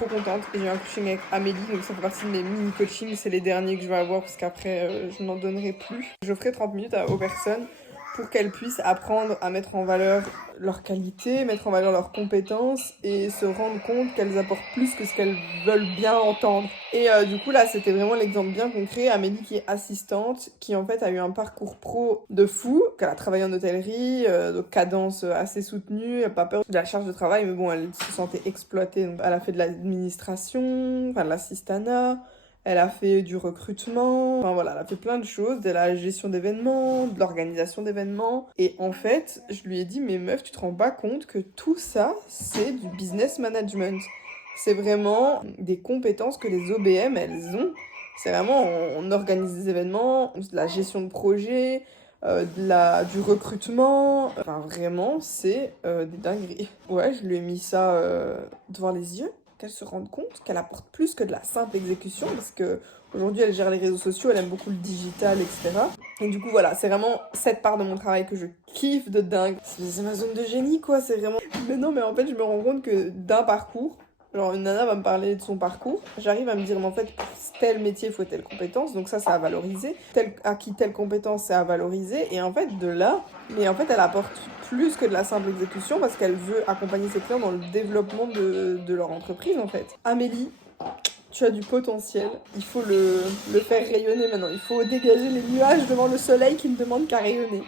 Trop contente. Et j'ai un coaching avec Amélie, donc ça fait partie de mes mini-coachings. C'est les derniers que je vais avoir parce qu'après, je n'en donnerai plus. J'offrais 30 minutes aux personnes pour qu'elles puissent apprendre à mettre en valeur leurs qualités, mettre en valeur leurs compétences et se rendre compte qu'elles apportent plus que ce qu'elles veulent bien entendre. Et du coup là c'était vraiment l'exemple bien concret. Amélie qui est assistante, qui en fait a eu un parcours pro de fou, qu'elle a travaillé en hôtellerie, donc cadence assez soutenue, elle a pas peur de la charge de travail, mais bon elle se sentait exploitée, donc elle a fait de l'administration, enfin de l'assistanat. Elle a fait du recrutement, enfin voilà, elle a fait plein de choses, de la gestion d'événements, de l'organisation d'événements. Et en fait, je lui ai dit, mais meuf, tu te rends pas compte que tout ça, c'est du business management. C'est vraiment des compétences que les OBM, elles ont. C'est vraiment, on organise des événements, de la gestion de projet, du recrutement. Enfin, vraiment, c'est des dingueries. Ouais, je lui ai mis ça devant les yeux, qu'elle se rende compte qu'elle apporte plus que de la simple exécution, parce que aujourd'hui elle gère les réseaux sociaux, elle aime beaucoup le digital, etc. Et du coup voilà, c'est vraiment cette part de mon travail que je kiffe de dingue. C'est ma zone de génie quoi, c'est vraiment... Mais non, mais en fait je me rends compte que d'un parcours, genre une nana va me parler de son parcours, j'arrive à me dire mais en fait pour tel métier il faut telle compétence, donc ça c'est à valoriser, acquis telle compétence c'est à valoriser, et en fait de là, mais en fait elle apporte plus que de la simple exécution parce qu'elle veut accompagner ses clients dans le développement de leur entreprise en fait. Amélie, tu as du potentiel, il faut le faire rayonner maintenant, il faut dégager les nuages devant le soleil qui ne demande qu'à rayonner.